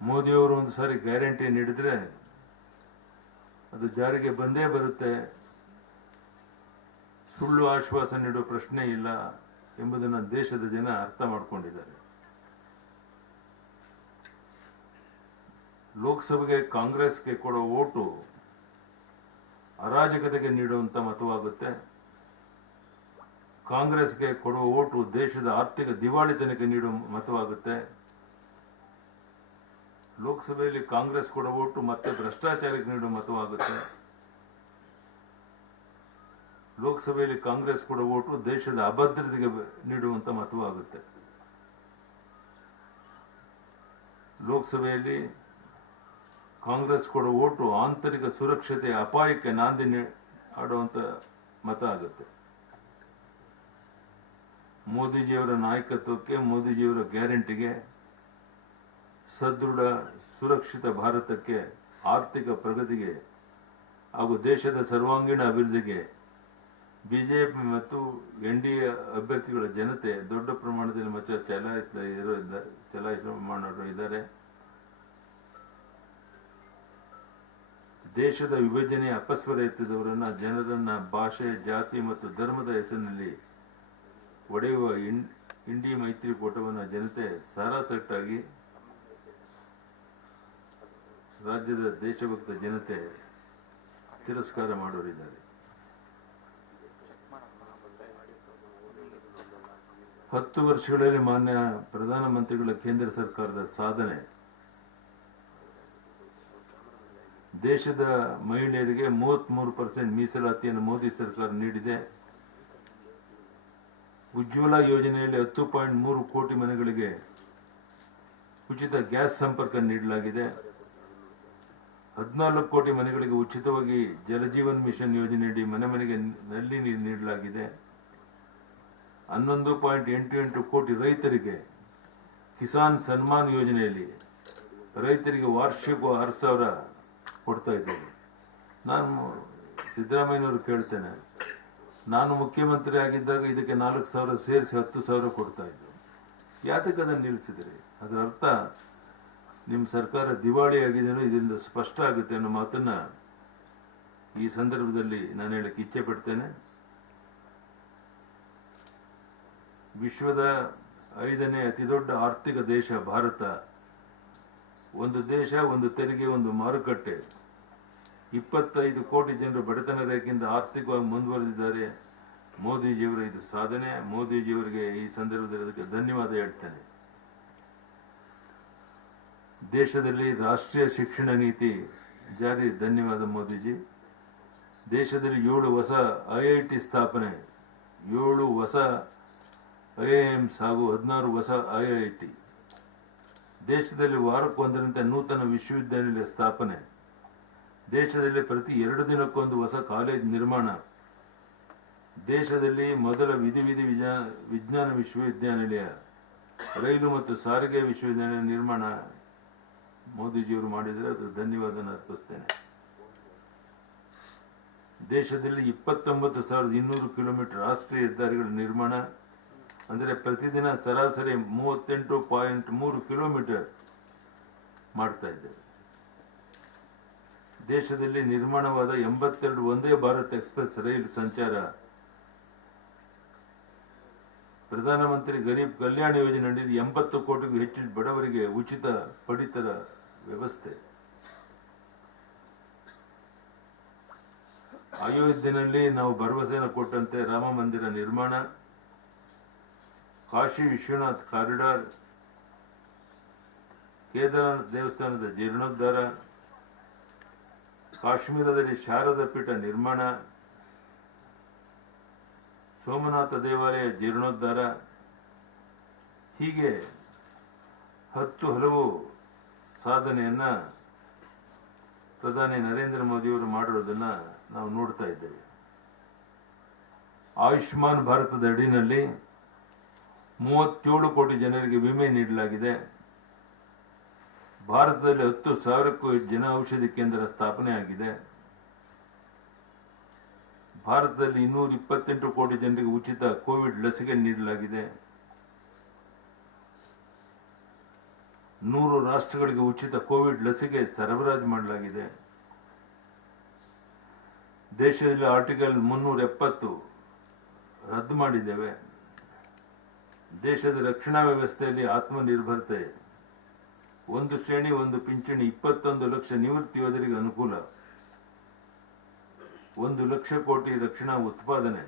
ಮೋದಿಯವರು ಒಂದು ಸಾರಿ ಗ್ಯಾರಂಟಿ ನೀಡಿದ್ರೆ ಅದು ಜಾರಿಗೆ ಬಂದೇ ಬರುತ್ತೆ, ಸುಳ್ಳು ಆಶ್ವಾಸನೆ ನೀಡುವ ಪ್ರಶ್ನೆ ಇಲ್ಲ ಎಂಬುದನ್ನು ದೇಶದ ಜನ ಅರ್ಥ ಮಾಡಿಕೊಂಡಿದ್ದಾರೆ. ಲೋಕಸಭೆಗೆ ಕಾಂಗ್ರೆಸ್ಗೆ ಕೊಡೋ ಓಟು ಅರಾಜಕತೆಗೆ ನೀಡುವಂತ ಮತವಾಗುತ್ತೆ. ಕಾಂಗ್ರೆಸ್ಗೆ ಕೊಡುವ ಓಟು ದೇಶದ ಆರ್ಥಿಕ ದಿವಾಳಿತನಕ್ಕೆ ನೀಡುವ ಮತವಾಗುತ್ತೆ. ಲೋಕಸಭೆಯಲ್ಲಿ ಕಾಂಗ್ರೆಸ್ ಕೊಡುವ ಓಟು ಮತ್ತೆ ಭ್ರಷ್ಟಾಚಾರಕ್ಕೆ ನೀಡುವ ಮತವಾಗುತ್ತೆ. ಲೋಕಸಭೆಯಲ್ಲಿ ಕಾಂಗ್ರೆಸ್ ಕೊಡುವ ಓಟು ದೇಶದ ಅಭದ್ರತೆಗೆ ನೀಡುವಂತ ಮತವಾಗುತ್ತೆ. ಲೋಕಸಭೆಯಲ್ಲಿ ಕಾಂಗ್ರೆಸ್ ಕೊಡುವ ಓಟು ಆಂತರಿಕ ಸುರಕ್ಷತೆಯ ಅಪಾಯಕ್ಕೆ ನಾಂದಿ ಆಡುವಂತ ಮತ ಆಗುತ್ತೆ. ಮೋದಿಜಿಯವರ ನಾಯಕತ್ವಕ್ಕೆ, ಮೋದಿಜಿಯವರ ಗ್ಯಾರಂಟಿಗೆ, ಸದೃಢ ಸುರಕ್ಷಿತ ಭಾರತಕ್ಕೆ, ಆರ್ಥಿಕ ಪ್ರಗತಿಗೆ ಹಾಗೂ ದೇಶದ ಸರ್ವಾಂಗೀಣ ಅಭಿವೃದ್ಧಿಗೆ ಬಿಜೆಪಿ ಮತ್ತು ಎನ್ಡಿಎ ಅಭ್ಯರ್ಥಿಗಳ ಜನತೆ ದೊಡ್ಡ ಪ್ರಮಾಣದಲ್ಲಿ ಮತ ಚಲಾಯಿಸಿದ್ದಾರೆ. ದೇಶದ ವಿಭಜನೆಯ ಅಪಸ್ವರ ಎತ್ತಿದವರನ್ನ, ಜನರನ್ನ ಭಾಷೆ, ಜಾತಿ ಮತ್ತು ಧರ್ಮದ ಹೆಸರಿನಲ್ಲಿ ಒಡೆಯುವ ಇಂಡಿ ಮೈತ್ರಿಕೂಟವನ್ನು ಜನತೆ ಸಾರಾಸಟ್ಟಾಗಿ, ರಾಜ್ಯದ ದೇಶಭಕ್ತ ಜನತೆ ತಿರಸ್ಕಾರ ಮಾಡೋರಿದ್ದಾರೆ. 10 ವರ್ಷಗಳಲ್ಲಿ ಮಾನ್ಯ ಪ್ರಧಾನಮಂತ್ರಿಗಳ ಕೇಂದ್ರ ಸರ್ಕಾರದ ಸಾಧನೆ, ದೇಶದ ಮಹಿಳೆಯರಿಗೆ 33% ಮೀಸಲಾತಿಯನ್ನು ಮೋದಿ ಸರ್ಕಾರ ನೀಡಿದೆ. ಉಜ್ವಲ ಯೋಜನೆಯಲ್ಲಿ 10.3 ಕೋಟಿ ಮನೆಗಳಿಗೆ ಉಚಿತ ಗ್ಯಾಸ್ ಸಂಪರ್ಕ ನೀಡಲಾಗಿದೆ. 14 ಕೋಟಿ ಮನೆಗಳಿಗೆ ಉಚಿತವಾಗಿ ಜಲಜೀವನ್ ಮಿಷನ್ ಯೋಜನೆಯಡಿ ಮನೆ ಮನೆಗೆ ನಲ್ಲಿ ನೀರು ನೀಡಲಾಗಿದೆ. 11.88 ಕೋಟಿ ರೈತರಿಗೆ ಕಿಸಾನ್ ಸನ್ಮಾನ್ ಯೋಜನೆಯಲ್ಲಿ ರೈತರಿಗೆ ವಾರ್ಷಿಕ 6,000 ಕೊಡ್ತಾ ಇದ್ದೇವೆ. ನಾನು ಸಿದ್ದರಾಮಯ್ಯನವರು ಕೇಳ್ತೇನೆ, ನಾನು ಮುಖ್ಯಮಂತ್ರಿ ಆಗಿದ್ದಾಗ ಇದಕ್ಕೆ 4,000 ಸೇರಿಸಿ 10,000 ಕೊಡ್ತಾ ಇದ್ದರು. ಯಾತಕ್ಕೆ ಅದನ್ನು ನಿಲ್ಲಿಸಿದ್ರಿ? ಅದರ ಅರ್ಥ ನಿಮ್ಮ ಸರ್ಕಾರ ದಿವಾಳಿ ಆಗಿದೆಯೋ ಇದರಿಂದ ಸ್ಪಷ್ಟ ಆಗುತ್ತೆ ಅನ್ನೋ ಮಾತನ್ನ ಈ ಸಂದರ್ಭದಲ್ಲಿ ನಾನು ಹೇಳಕ್ಕೆ ಇಚ್ಛೆ ಪಡ್ತೇನೆ. ವಿಶ್ವದ 5ನೇ ಅತಿ ದೊಡ್ಡ ಆರ್ಥಿಕ ದೇಶ ಭಾರತ. ಒಂದು ದೇಶ, ಒಂದು ತೆರಿಗೆ, ಒಂದು ಮಾರುಕಟ್ಟೆ. 25 ಕೋಟಿ ಜನರು ಬಡತನ ರೇಖೆಯಿಂದ ಆರ್ಥಿಕವಾಗಿ ಮುಂದುವರೆದಿದ್ದಾರೆ. ಮೋದಿಜಿಯವರ ಇದು ಸಾಧನೆ. ಮೋದಿಜಿಯವರಿಗೆ ಈ ಸಂದರ್ಭದಲ್ಲಿ ಅದಕ್ಕೆ ಧನ್ಯವಾದ ಹೇಳ್ತೇನೆ. ದೇಶದಲ್ಲಿ ರಾಷ್ಟ್ರೀಯ ಶಿಕ್ಷಣ ನೀತಿ ಜಾರಿ, ಧನ್ಯವಾದ ಮೋದಿಜಿ. ದೇಶದಲ್ಲಿ 7 ಹೊಸ IIT ಸ್ಥಾಪನೆ, 7 ಹೊಸ IIMs ಹಾಗೂ 16 ಹೊಸ IIT. ದೇಶದಲ್ಲಿ ವಾರಕ್ಕೊಂದರಂತೆ ನೂತನ ವಿಶ್ವವಿದ್ಯಾನಿಲಯ ಸ್ಥಾಪನೆ. ದೇಶದಲ್ಲಿ ಪ್ರತಿ 2 ದಿನಕ್ಕೊಂದು ಹೊಸ ಕಾಲೇಜ್ ನಿರ್ಮಾಣ. ದೇಶದಲ್ಲಿ ಮೊದಲ ವಿಜ್ಞಾನ ವಿಶ್ವವಿದ್ಯಾನಿಲಯ, ರೈಲು ಮತ್ತು ಸಾರಿಗೆ ವಿಶ್ವವಿದ್ಯಾನಿಲಯ ನಿರ್ಮಾಣ ಮೋದಿಜಿಯವರು ಮಾಡಿದರೆ ಅದು ಧನ್ಯವಾದ ಅರ್ಪಿಸ್ತೇನೆ. ದೇಶದಲ್ಲಿ 29,200 ಕಿಲೋಮೀಟರ್ ರಾಷ್ಟ್ರೀಯ ಹೆದ್ದಾರಿಗಳ ನಿರ್ಮಾಣ, ಅಂದರೆ ಪ್ರತಿದಿನ ಸರಾಸರಿ 38.3 ಕಿಲೋಮೀಟರ್ ಮಾಡ್ತಾ ಇದ್ದೇವೆ. ದೇಶದಲ್ಲಿ ನಿರ್ಮಾಣವಾದ 82 ವಂದೇ ಭಾರತ್ ಎಕ್ಸ್ಪ್ರೆಸ್ ರೈಲು ಸಂಚಾರ. ಪ್ರಧಾನಮಂತ್ರಿ ಗರೀಬ್ ಕಲ್ಯಾಣ ಯೋಜನೆಯಲ್ಲಿ 80 ಕೋಟಿಗೂ ಹೆಚ್ಚು ಬಡವರಿಗೆ ಉಚಿತ ಪಡಿತರ ವ್ಯವಸ್ಥೆ. ಅಯೋಧ್ಯೆಯಲ್ಲಿ ನಾವು ಭರವಸೆಯನ್ನು ಕೊಟ್ಟಂತೆ ರಾಮ ಮಂದಿರ ನಿರ್ಮಾಣ. ಕಾಶಿ ವಿಶ್ವನಾಥ್ ಕಾರಿಡಾರ್, ಕೇದಾರನಾಥ ದೇವಸ್ಥಾನದ ಜೀರ್ಣೋದ್ಧಾರ, ಕಾಶ್ಮೀರದಲ್ಲಿ ಶಾರದಾ ಪೀಠ ನಿರ್ಮಾಣ, ಸೋಮನಾಥ ದೇವಾಲಯ ಜೀರ್ಣೋದ್ಧಾರ. ಹೀಗೆ 10 ಹಲವು ಸಾಧನೆಯನ್ನ ಪ್ರಧಾನಿ ನರೇಂದ್ರ ಮೋದಿಯವರು ಮಾಡಿರೋದನ್ನ ನಾವು ನೋಡ್ತಾ ಇದ್ದೇವೆ. ಆಯುಷ್ಮಾನ್ ಭಾರತದ ಅಡಿನಲ್ಲಿ 37 ಕೋಟಿ ಜನರಿಗೆ ವಿಮೆ ನೀಡಲಾಗಿದೆ. ಭಾರತದಲ್ಲಿ 10,000ಕ್ಕೂ ಜನ ಔಷಧಿ ಕೇಂದ್ರ ಸ್ಥಾಪನೆ ಆಗಿದೆ. ಭಾರತದಲ್ಲಿ 228 ಕೋಟಿ ಜನರಿಗೆ ಉಚಿತ ಕೋವಿಡ್ ಲಸಿಕೆ ನೀಡಲಾಗಿದೆ. 100 ರಾಷ್ಟ್ರಗಳಿಗೆ ಉಚಿತ ಕೋವಿಡ್ ಲಸಿಕೆ ಸರಬರಾಜು ಮಾಡಲಾಗಿದೆ. ದೇಶದಲ್ಲಿ ಆರ್ಟಿಕಲ್ 370 ರದ್ದು ಮಾಡಿದ್ದೇವೆ. ದೇಶದ ರಕ್ಷಣಾ ವ್ಯವಸ್ಥೆಯಲ್ಲಿ ಆತ್ಮನಿರ್ಭರತೆ, ಒಂದು ಶ್ರೇಣಿ ಒಂದು ಪಿಂಚಣಿ, 21 ಲಕ್ಷ ನಿವೃತ್ತಿ ಯೋಧರಿಗೆ ಅನುಕೂಲ, 1 ಲಕ್ಷ ಕೋಟಿ ರಕ್ಷಣಾ ಉತ್ಪಾದನೆ,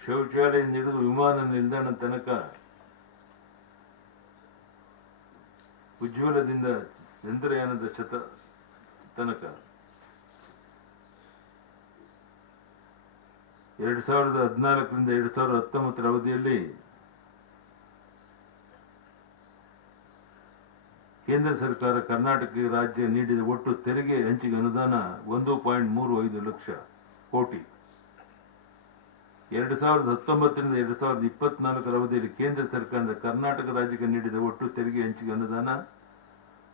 ಶೌಚಾಲಯದಿಂದ ಹಿಡಿದು ವಿಮಾನ ನಿಲ್ದಾಣ ತನಕ, ಉಜ್ವಲದಿಂದ ಚಂದ್ರಯಾನದ ತನಕ 2014ರಿಂದ 2019 ಅವಧಿಯಲ್ಲಿ ಕೇಂದ್ರ ಸರ್ಕಾರ ಕರ್ನಾಟಕ ರಾಜ್ಯ ನೀಡಿದ ಒಟ್ಟು ತೆರಿಗೆ ಹಂಚಿಕೆ ಅನುದಾನ 1.35 ಲಕ್ಷ ಕೋಟಿ. 2019ರಿಂದ 2024 ಅವಧಿಯಲ್ಲಿ ಕೇಂದ್ರ ಸರ್ಕಾರದ ಕರ್ನಾಟಕ ರಾಜ್ಯಕ್ಕೆ ನೀಡಿದ ಒಟ್ಟು ತೆರಿಗೆ ಹಂಚಿಕೆ ಅನುದಾನ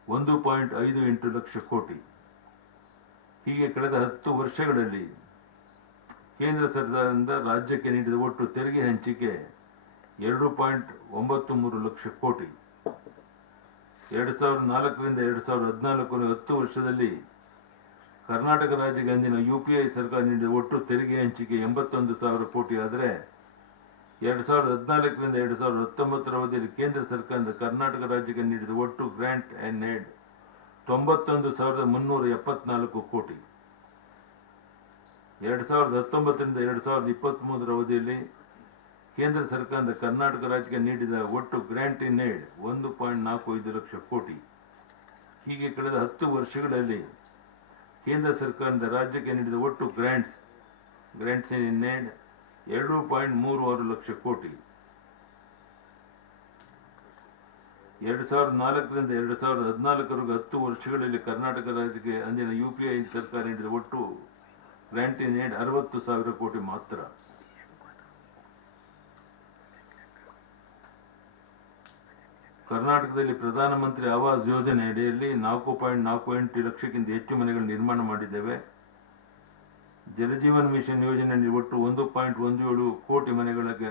1.58 ಲಕ್ಷ ಕೋಟಿ. ಹೀಗೆ ಕಳೆದ 10 ವರ್ಷಗಳಲ್ಲಿ ಕೇಂದ್ರ ಸರ್ಕಾರದಿಂದ ರಾಜ್ಯಕ್ಕೆ ನೀಡಿದ ಒಟ್ಟು ತೆರಿಗೆ ಹಂಚಿಕೆ 2.93 ಲಕ್ಷ ಕೋಟಿ. 2004ರಿಂದ 2014 10 ವರ್ಷದಲ್ಲಿ ಕರ್ನಾಟಕ ರಾಜ್ಯಕ್ಕೆ ಅಂದಿನ UPI ಸರ್ಕಾರ ನೀಡಿದ ಒಟ್ಟು ತೆರಿಗೆ ಹಂಚಿಕೆ 81,000 ಕೋಟಿ ಆದರೆ 2014ರಿಂದ 2019 ಅವಧಿಯಲ್ಲಿ ಕೇಂದ್ರ ಸರ್ಕಾರದ ಕರ್ನಾಟಕ ರಾಜ್ಯಕ್ಕೆ ನೀಡಿದ ಒಟ್ಟು ಗ್ರಾಂಟ್ ಅಂಡ್ ಏಡ್ 91,374 ಕೋಟಿ. 2019ರಿಂದ 2023 ಅವಧಿಯಲ್ಲಿ ಕೇಂದ್ರ ಸರ್ಕಾರದ ಕರ್ನಾಟಕ ರಾಜ್ಯಕ್ಕೆ ನೀಡಿದ ಒಟ್ಟು ಗ್ರಾಂಟ್ ಇನ್ ಏಡ್ 1.45 ಲಕ್ಷ ಕೋಟಿ. ಹೀಗೆ ಕಳೆದ 10 ವರ್ಷಗಳಲ್ಲಿ ಕೇಂದ್ರ ಸರ್ಕಾರದ ರಾಜ್ಯಕ್ಕೆ ನೀಡಿದ ಒಟ್ಟು ಗ್ರಾಂಟ್ಸ್ ಇನ್ ಏಡ್ 2.36 ಲಕ್ಷ ಕೋಟಿ. 2004ರಿಂದ 2014 10 ವರ್ಷಗಳಲ್ಲಿ ಕರ್ನಾಟಕ ರಾಜ್ಯಕ್ಕೆ ಅಂದಿನ UPI ಸರ್ಕಾರ ನೀಡಿದ ಒಟ್ಟು ಗ್ರಾಂಟ್ ಇನ್ ಏಡ್ 60,000 ಕೋಟಿ ಮಾತ್ರ. ಕರ್ನಾಟಕದಲ್ಲಿ ಪ್ರಧಾನಮಂತ್ರಿ ಆವಾಸ್ ಯೋಜನೆ ಅಡಿಯಲ್ಲಿ 4.48 ಲಕ್ಷಕ್ಕಿಂತ ಹೆಚ್ಚು ಮನೆಗಳು ನಿರ್ಮಾಣ ಮಾಡಿದ್ದೇವೆ. ಜಲಜೀವನ್ ಮಿಷನ್ ಯೋಜನೆಯಲ್ಲಿ ಒಟ್ಟು 1.17 ಕೋಟಿ ಮನೆಗಳಿಗೆ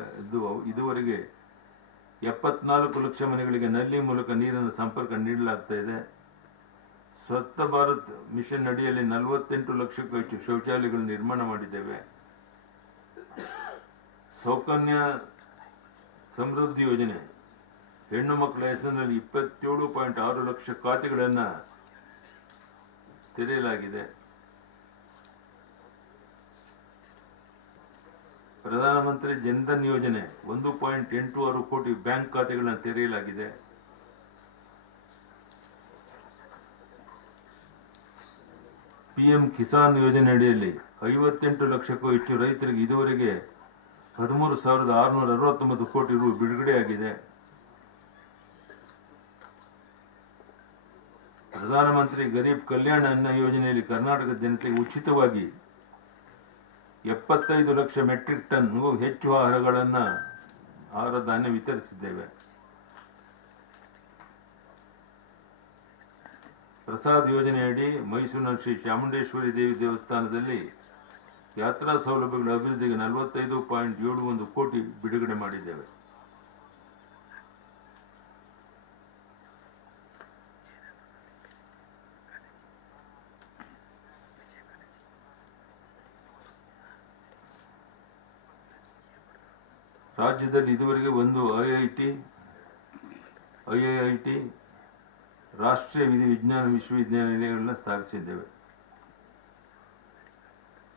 ಇದುವರೆಗೆ 74 ಲಕ್ಷ ಮನೆಗಳಿಗೆ ನಲ್ಲಿ ಮೂಲಕ ನೀರಿನ ಸಂಪರ್ಕ ನೀಡಲಾಗ್ತಾ ಇದೆ. ಸ್ವಚ್ಛ ಭಾರತ್ ಮಿಷನ್ ಅಡಿಯಲ್ಲಿ 48 ಲಕ್ಷಕ್ಕೂ ಹೆಚ್ಚು ಶೌಚಾಲಯಗಳು ನಿರ್ಮಾಣ ಮಾಡಿದ್ದೇವೆ. ಸೌಕನ್ಯ ಸಮೃದ್ಧಿ ಯೋಜನೆ ಹೆಣ್ಣು ಮಕ್ಕಳ ಹೆಸರಿನಲ್ಲಿ 27.6 ಲಕ್ಷ ಖಾತೆಗಳನ್ನು ತೆರೆಯಲಾಗಿದೆ. ಪ್ರಧಾನಮಂತ್ರಿ ಜನ್ಧನ್ ಯೋಜನೆ 1.86 ಕೋಟಿ ಬ್ಯಾಂಕ್ ಖಾತೆಗಳನ್ನು ತೆರೆಯಲಾಗಿದೆ. PM ಕಿಸಾನ್ ಯೋಜನೆ ಅಡಿಯಲ್ಲಿ 58 ಲಕ್ಷಕ್ಕೂ ಹೆಚ್ಚು ರೈತರಿಗೆ ಇದುವರೆಗೆ 13,669 ಕೋಟಿ ರು ಬಿಡುಗಡೆಯಾಗಿದೆ. ಪ್ರಧಾನಮಂತ್ರಿ ಗರೀಬ್ ಕಲ್ಯಾಣ ಅನ್ನ ಯೋಜನೆಯಲ್ಲಿ ಕರ್ನಾಟಕದ ಜನತೆಗೆ ಉಚಿತವಾಗಿ 75 ಲಕ್ಷ ಮೆಟ್ರಿಕ್ ಟನ್ ಹೆಚ್ಚು ಆಹಾರ ಧಾನ್ಯ ವಿತರಿಸಿದ್ದೇವೆ. ಪ್ರಸಾದ್ ಯೋಜನೆಯಡಿ ಮೈಸೂರಿನ ಶ್ರೀ ಚಾಮುಂಡೇಶ್ವರಿ ದೇವಿ ದೇವಸ್ಥಾನದಲ್ಲಿ ಯಾತ್ರಾ ಸೌಲಭ್ಯಗಳ ಅಭಿವೃದ್ಧಿಗೆ 45.71 ಕೋಟಿ ಬಿಡುಗಡೆ ಮಾಡಿದ್ದೇವೆ. ರಾಜ್ಯದಲ್ಲಿ ಇದುವರೆಗೆ ಒಂದು IIT ರಾಷ್ಟ್ರೀಯ ವಿಜ್ಞಾನ ವಿಶ್ವವಿದ್ಯಾನಿಲಯಗಳನ್ನು ಸ್ಥಾಪಿಸಿದ್ದೇವೆ.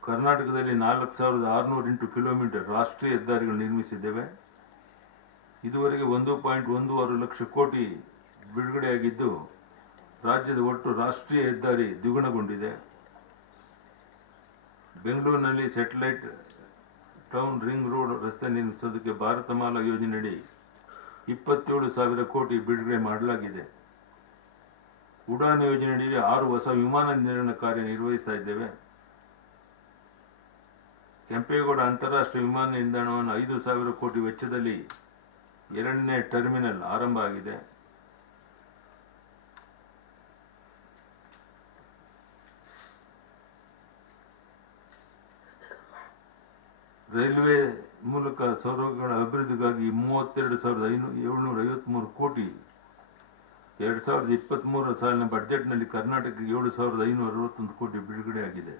ಕರ್ನಾಟಕದಲ್ಲಿ 4,608 ಕಿಲೋಮೀಟರ್ ರಾಷ್ಟ್ರೀಯ ಹೆದ್ದಾರಿಗಳು ನಿರ್ಮಿಸಿದ್ದೇವೆ. ಇದುವರೆಗೆ 1.16 ಲಕ್ಷ ಕೋಟಿ ಬಿಡುಗಡೆಯಾಗಿದ್ದು ರಾಜ್ಯದ ಒಟ್ಟು ರಾಷ್ಟ್ರೀಯ ಹೆದ್ದಾರಿ ದ್ವಿಗುಣಗೊಂಡಿದೆ. ಬೆಂಗಳೂರಿನಲ್ಲಿ ಸ್ಯಾಟಲೈಟ್ ಟೌನ್ ರಿಂಗ್ ರೋಡ್ ರಸ್ತೆ ನಿರ್ಮಿಸುವುದಕ್ಕೆ ಭಾರತಮಾಲಾ ಯೋಜನೆಯಡಿ 27,000 ಕೋಟಿ ಬಿಡುಗಡೆ ಮಾಡಲಾಗಿದೆ. ಉಡಾನ್ ಯೋಜನೆಯಡಿ 6 ಹೊಸ ವಿಮಾನ ನಿಲ್ದಾಣ ಕಾರ್ಯ ನಿರ್ವಹಿಸ್ತಾ ಇದ್ದೇವೆ. ಕೆಂಪೇಗೌಡ ಅಂತಾರಾಷ್ಟ್ರೀಯ ವಿಮಾನ ನಿಲ್ದಾಣವನ್ನು 5,000 ಕೋಟಿ ವೆಚ್ಚದಲ್ಲಿ 2ನೇ ಟರ್ಮಿನಲ್ ಆರಂಭ ಆಗಿದೆ. ರೈಲ್ವೆ ಮೂಲಕ ಸೌಲಭ್ಯಗಳ ಅಭಿವೃದ್ಧಿಗಾಗಿ 32,753 ಕೋಟಿ 2023 ಸಾಲಿನ ಬಜೆಟ್ನಲ್ಲಿ ಕರ್ನಾಟಕಕ್ಕೆ 7,561 ಕೋಟಿ ಬಿಡುಗಡೆಯಾಗಿದೆ.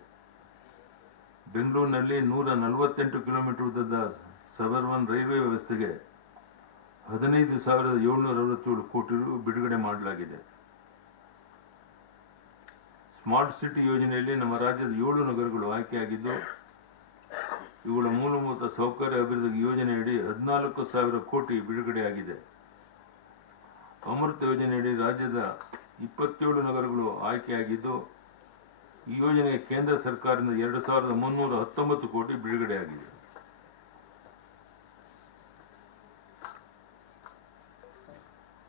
ಬೆಂಗಳೂರಿನಲ್ಲಿ 148 ಕಿಲೋಮೀಟರ್ ಉದ್ದದ ಸಬರ್ಬನ್ ರೈಲ್ವೆ ವ್ಯವಸ್ಥೆಗೆ 15,767 ಕೋಟಿ ರು ಬಿಡುಗಡೆ ಮಾಡಲಾಗಿದೆ. ಸ್ಮಾರ್ಟ್ ಸಿಟಿ ಯೋಜನೆಯಲ್ಲಿ ನಮ್ಮ ರಾಜ್ಯದ 7 ನಗರಗಳು ಆಯ್ಕೆಯಾಗಿದ್ದು, ಇವುಗಳ ಮೂಲಭೂತ ಸೌಕರ್ಯ ಅಭಿವೃದ್ಧಿ ಯೋಜನೆಯಡಿ 14,000 ಕೋಟಿ ಬಿಡುಗಡೆಯಾಗಿದೆ. ಅಮೃತ ಯೋಜನೆಯಡಿ ರಾಜ್ಯದ 27 ನಗರಗಳು ಆಯ್ಕೆಯಾಗಿದ್ದು, ಈ ಯೋಜನೆಗೆ ಕೇಂದ್ರ ಸರ್ಕಾರದಿಂದ 2,319 ಕೋಟಿ ಬಿಡುಗಡೆಯಾಗಿದೆ.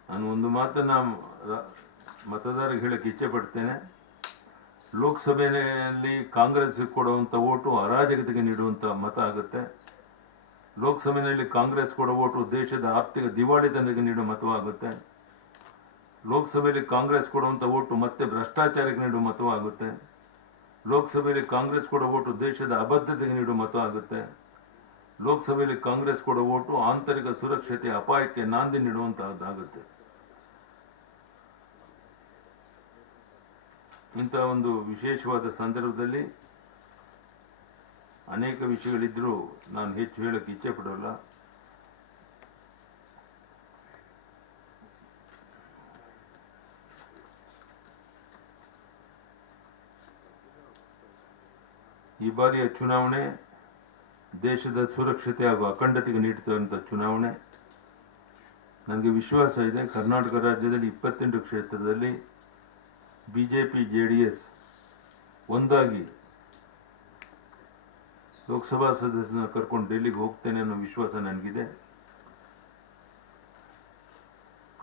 ನಾನು ಒಂದು ಮಾತನ್ನ ಮತದಾರರಿಗೆ ಹೇಳಕ್ಕೆ ಇಚ್ಛೆ ಪಡ್ತೇನೆ. ಲೋಕಸಭೆಯಲ್ಲಿ ಕಾಂಗ್ರೆಸ್ ಕೊಡುವಂತ ಓಟು ಅರಾಜಕತೆಗೆ ನೀಡುವಂತ ಮತ ಆಗುತ್ತೆ. ಲೋಕಸಭೆಯಲ್ಲಿ ಕಾಂಗ್ರೆಸ್ ಕೊಡೋ ಓಟು ದೇಶದ ಆರ್ಥಿಕ ದಿವಾಳಿತನಕ್ಕೆ ನೀಡುವ ಮತವಾಗುತ್ತೆ. ಲೋಕಸಭೆಯಲ್ಲಿ ಕಾಂಗ್ರೆಸ್ ಕೊಡುವಂತ ಓಟು ಮತ್ತೆ ಭ್ರಷ್ಟಾಚಾರಕ್ಕೆ ನೀಡುವ ಮತವಾಗುತ್ತೆ. ಲೋಕಸಭೆಯಲ್ಲಿ ಕಾಂಗ್ರೆಸ್ ಕೊಡೋ ಓಟು ದೇಶದ ಅಬದ್ಧತೆಗೆ ನೀಡುವ ಮತವಾಗುತ್ತೆ. ಲೋಕಸಭೆಯಲ್ಲಿ ಕಾಂಗ್ರೆಸ್ ಕೊಡೋ ಓಟು ಆಂತರಿಕ ಸುರಕ್ಷತೆ ಅಪಾಯಕ್ಕೆ ನಾಂದಿ ನೀಡುವಂತಹದ್ದಾಗುತ್ತೆ. ಇಂತಹ ಒಂದು ವಿಶೇಷವಾದ ಸಂದರ್ಭದಲ್ಲಿ ಅನೇಕ ವಿಷಯಗಳಿದ್ರೂ ನಾನು ಹೆಚ್ಚು ಹೇಳಕ್ಕೆ ಇಚ್ಛೆ ಪಡೋಲ್ಲ. ಈ ಬಾರಿಯ ಚುನಾವಣೆ ದೇಶದ ಸುರಕ್ಷತೆ ಹಾಗೂ ಅಖಂಡತೆಗೆ ನೀಡುತ್ತಿರುವಂತಹ ಚುನಾವಣೆ. ನನಗೆ ವಿಶ್ವಾಸ ಇದೆ, ಕರ್ನಾಟಕ ರಾಜ್ಯದಲ್ಲಿ 28 ಕ್ಷೇತ್ರದಲ್ಲಿ ಬಿಜೆಪಿ ಜೆಡಿಎಸ್ ಒಂದಾಗಿ ಲೋಕಸಭಾ ಸದಸ್ಯರನ್ನ ಕರ್ಕೊಂಡು ಡೆಲ್ಲಿಗೆ ಹೋಗ್ತೇನೆ ಅನ್ನೋ ವಿಶ್ವಾಸ ನನಗಿದೆ.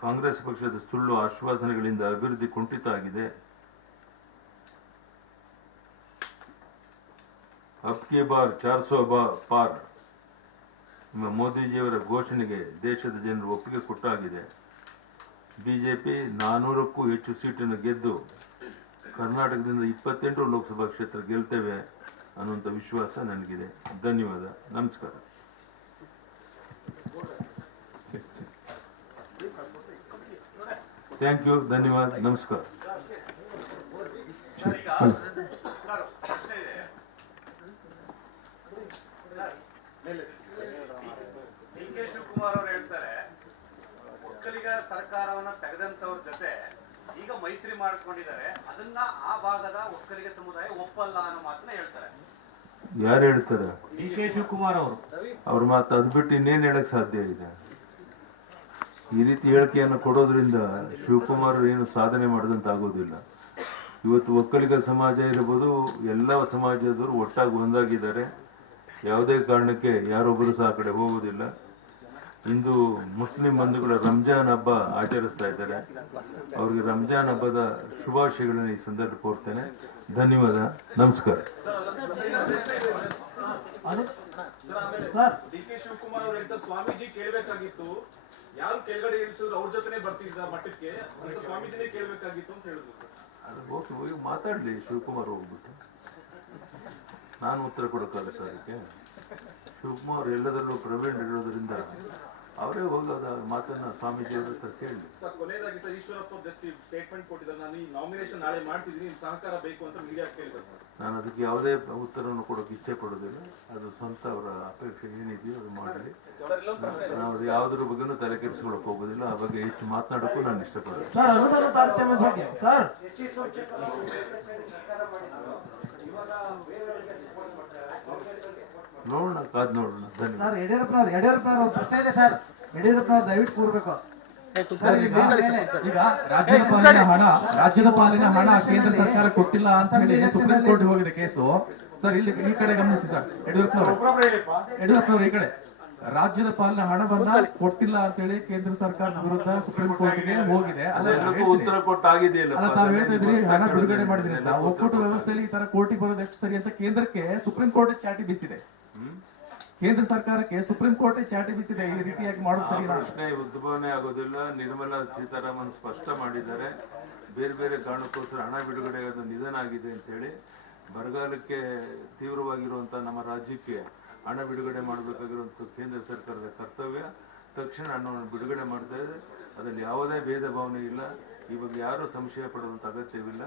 ಕಾಂಗ್ರೆಸ್ ಪಕ್ಷದ ಸುಳ್ಳು ಆಶ್ವಾಸನೆಗಳಿಂದ ಅಭಿವೃದ್ಧಿ ಕುಂಠಿತ ಆಗಿದೆ. ಅಬ್ ಕಿ ಬಾರ್ 400 ಪಾರ್ ಮೋದಿಜಿಯವರ ಘೋಷಣೆಗೆ ದೇಶದ ಜನರು ಒಪ್ಪಿಗೆ ಕೊಟ್ಟಾಗಿದೆ. ಬಿಜೆಪಿ 400ಕ್ಕೂ ಹೆಚ್ಚು ಸೀಟನ್ನು ಗೆದ್ದು ಕರ್ನಾಟಕದಿಂದ 28 ಲೋಕಸಭಾ ಕ್ಷೇತ್ರ ಗೆಲ್ತೇವೆ ಅನ್ನುವಂಥ ವಿಶ್ವಾಸ ನನಗಿದೆ. ಧನ್ಯವಾದ, ನಮಸ್ಕಾರ. ಥ್ಯಾಂಕ್ ಯು, ಧನ್ಯವಾದ, ನಮಸ್ಕಾರ. ಡಿ.ಕೆ. ಶಿವಕುಮಾರ್ ಅವರು ಹೇಳ್ತಾರೆ, ಒಕ್ಕಲಿಗ ಸರ್ಕಾರವನ್ನ ತೆಗೆದಂತವ್ರ ಜೊತೆ ಈಗ ಮೈತ್ರಿ ಮಾಡ್ಕೊಂಡಿದ್ದಾರೆ, ಅದನ್ನ ಆ ಭಾಗದ ಒಕ್ಕಲಿಗ ಸಮುದಾಯ ಒಪ್ಪಲ್ಲ ಅನ್ನೋ ಮಾತನ್ನ ಹೇಳ್ತಾರೆ. ಯಾರು ಹೇಳ್ತಾರೆ? ಡಿ.ಕೆ. ಶಿವಕುಮಾರ್ ಅವರು. ಅವ್ರ ಮಾತು ಅದ್ ಬಿಟ್ಟು ಇನ್ನೇನ್ ಹೇಳಕ್ ಸಾಧ್ಯ ಇದೆ? ಈ ರೀತಿ ಹೇಳಿಕೆಯನ್ನು ಕೊಡೋದ್ರಿಂದ ಶಿವಕುಮಾರ್ ಏನು ಸಾಧನೆ ಮಾಡಿದಂತ ಆಗೋದಿಲ್ಲ. ಇವತ್ತು ಒಕ್ಕಲಿಗ ಸಮಾಜ ಇರಬಹುದು, ಎಲ್ಲ ಸಮಾಜದವರು ಒಟ್ಟಾಗಿ ಒಂದಾಗಿದ್ದಾರೆ. ಯಾವುದೇ ಕಾರಣಕ್ಕೆ ಯಾರೊಬ್ಬರು ಸಹ ಆ ಕಡೆ ಹೋಗುವುದಿಲ್ಲ. ಇಂದು ಮುಸ್ಲಿಂ ಬಂಧುಗಳ ರಂಜಾನ್ ಹಬ್ಬ ಆಚರಿಸ್ತಾ ಇದ್ದಾರೆ. ಅವರಿಗೆ ರಂಜಾನ್ ಹಬ್ಬದ ಶುಭಾಶಯಗಳನ್ನು ಈ ಸಂದರ್ಭ ಕೋರ್ತೇನೆ. ಧನ್ಯವಾದ, ನಮಸ್ಕಾರ. ಡಿ.ಕೆ. ಶಿವಕುಮಾರ್ ಅವರು ಹೇಳ್ತಾರೆ, ಸ್ವಾಮೀಜಿ ಕೇಳಬೇಕಾಗಿತ್ತು, ಯಾರು ಕೆಳಗಡೆ ಇಳಿಸಿದ್ರು ಅವ್ರ ಜೊತೆನೆ ಬರ್ತಿದ್ದ ಮಟ್ಟಕ್ಕೆ ಸ್ವಾಮೀಜಿನೇ ಕೇಳಬೇಕಾಗಿತ್ತು ಅಂತ ಹೇಳಿದ್ರು. ಅದು ಹೋಗಿ ಮಾತಾಡ್ಲಿ ಶಿವಕುಮಾರ್ ಹೋಗ್ಬಿಟ್ಟು, ನಾನು ಉತ್ತರ ಕೊಡೋಕ್ಕಾಗತ್ತೆ ಅದಕ್ಕೆ? ಶಿವಕುಮಾರ್ ಎಲ್ಲದರಲ್ಲೂ ಪ್ರವೀಣ್ ಇರೋದ್ರಿಂದ ಅವರೇ ಹೋಗೋದ ಮಾತನ್ನ ಸ್ವಾಮೀಜಿ ಅವ್ರ ಹತ್ರ ಕೇಳಿ. ಸರ್, ಕೊನೆಯದಾಗಿ ಸರ್, ಈಶ್ವರಪ್ಪ ಜಸ್ಟ್ ಸ್ಟೇಟ್ಮೆಂಟ್ ಕೊಟ್ಟಿದ್ದಾರೆ, ನಾನು ಈ ನಾಮಿನೇಷನ್ ನಾಳೆ ಮಾಡ್ತಿದ್ದೀನಿ, ನಿಮ್ ಸಹಕಾರ ಬೇಕು ಅಂತ ಮೀಡಿಯಾ ಕೇಳಿದ್ದಾರೆ ಸರ್. ನಾನು ಅದಕ್ಕೆ ಯಾವುದೇ ಉತ್ತರವನ್ನು ಕೊಡೋಕೆ ಇಚ್ಛೆ ಪಡೋದಿಲ್ಲ. ಅದು ಸ್ವಂತ ಅವರ ಅಪೇಕ್ಷೆ ಏನಿದೆಯೋ ಅದು ಮಾಡಲಿ. ನಾವು ಯಾವುದ್ರ ಬಗ್ಗೆನೂ ತಲೆ ಕೆಡಿಸ್ಕೊಳಕ್ ಹೋಗೋದಿಲ್ಲ. ಆ ಬಗ್ಗೆ ಹೆಚ್ಚು ಮಾತನಾಡೋಕ್ಕೂ ನಾನು ಇಷ್ಟಪಡೋದು. ನೋಡೋಣ, ಕಾದ್ ನೋಡೋಣ. ಧನ್ಯವಾದ. ಯಡಿಯೂರಪ್ಪನವ್ರು ಪ್ರಶ್ನೆ ಇದೆ ಸರ್. ಯಡಿಯೂರಪ್ಪನವ್ರು ದಯವಿಟ್ಟು ಕೂರ್ಬೇಕು. ಈಗ ರಾಜ್ಯದ ಪಾಲಿನ ಹಣ ಕೇಂದ್ರ ಸರ್ಕಾರ ಕೊಟ್ಟಿಲ್ಲ ಅಂತ ಹೇಳಿ ಸುಪ್ರೀಂ ಕೋರ್ಟ್ ಹೋಗಿದೆ ಕೇಸು. ಸರ್ ಇಲ್ಲಿ ಈ ಕಡೆ ಗಮನಿಸಿ ಸರ್, ಯಡಿಯೂರಪ್ಪನವರು ಈ ಕಡೆ ರಾಜ್ಯದ ಪಾಲಿನ ಹಣವನ್ನ ಕೊಟ್ಟಿಲ್ಲ ಅಂತ ಹೇಳಿ ಕೇಂದ್ರ ಸರ್ಕಾರದ ವಿರುದ್ಧ ಸುಪ್ರೀಂ ಕೋರ್ಟ್ಗೆ ಹೋಗಿದೆ. ಉತ್ತರ ಕೊಟ್ಟಾಗಿದೆಯಲ್ಲ, ತಾವು ಹೇಳ್ತಾ ಇದ್ರಿ ಹಣ ಬಿಡುಗಡೆ ಮಾಡಿದ್ರಿ ಅಂತ. ಒಕ್ಕೂಟ ವ್ಯವಸ್ಥೆಯಲ್ಲಿ ಈ ತರ ಕೋರ್ಟಿಗೆ ಬರೋದು ಎಷ್ಟು ಸರಿ ಅಂತ ಕೇಂದ್ರಕ್ಕೆ ಸುಪ್ರೀಂ ಕೋರ್ಟ್ ಚಾಟಿ ಬೀಸಿದೆ. ಕೇಂದ್ರ ಸರ್ಕಾರಕ್ಕೆ ಸುಪ್ರೀಂ ಕೋರ್ಟ್ ಚಾಟಿ ಬೀಸಿದೆ. ಈ ರೀತಿಯಾಗಿ ಮಾಡೋದು ಸರಿ ಪ್ರಶ್ನೆ ಉದ್ಭವನೆ ಆಗೋದಿಲ್ಲ. ನಿರ್ಮಲಾ ಸೀತಾರಾಮನ್ ಸ್ಪಷ್ಟ ಮಾಡಿದ್ದಾರೆ, ಬೇರೆ ಬೇರೆ ಕಾರಣಕ್ಕೋಸ್ಕರ ಹಣ ಬಿಡುಗಡೆ ನಿಧನ ಆಗಿದೆ ಅಂತ ಹೇಳಿ. ಬರಗಾಲಕ್ಕೆ ತೀವ್ರವಾಗಿರುವಂತಹ ನಮ್ಮ ರಾಜ್ಯಕ್ಕೆ ಹಣ ಬಿಡುಗಡೆ ಮಾಡಬೇಕಾಗಿರುವಂಥ ಕೇಂದ್ರ ಸರ್ಕಾರದ ಕರ್ತವ್ಯ. ತಕ್ಷಣ ಹಣವನ್ನು ಬಿಡುಗಡೆ ಮಾಡ್ತಾ ಇದೆ. ಅದರಲ್ಲಿ ಯಾವುದೇ ಭೇದ ಭಾವನೆ ಇಲ್ಲ. ಇವಾಗ ಯಾರೂ ಸಂಶಯ ಪಡುವಂಥ ಅಗತ್ಯವಿಲ್ಲ.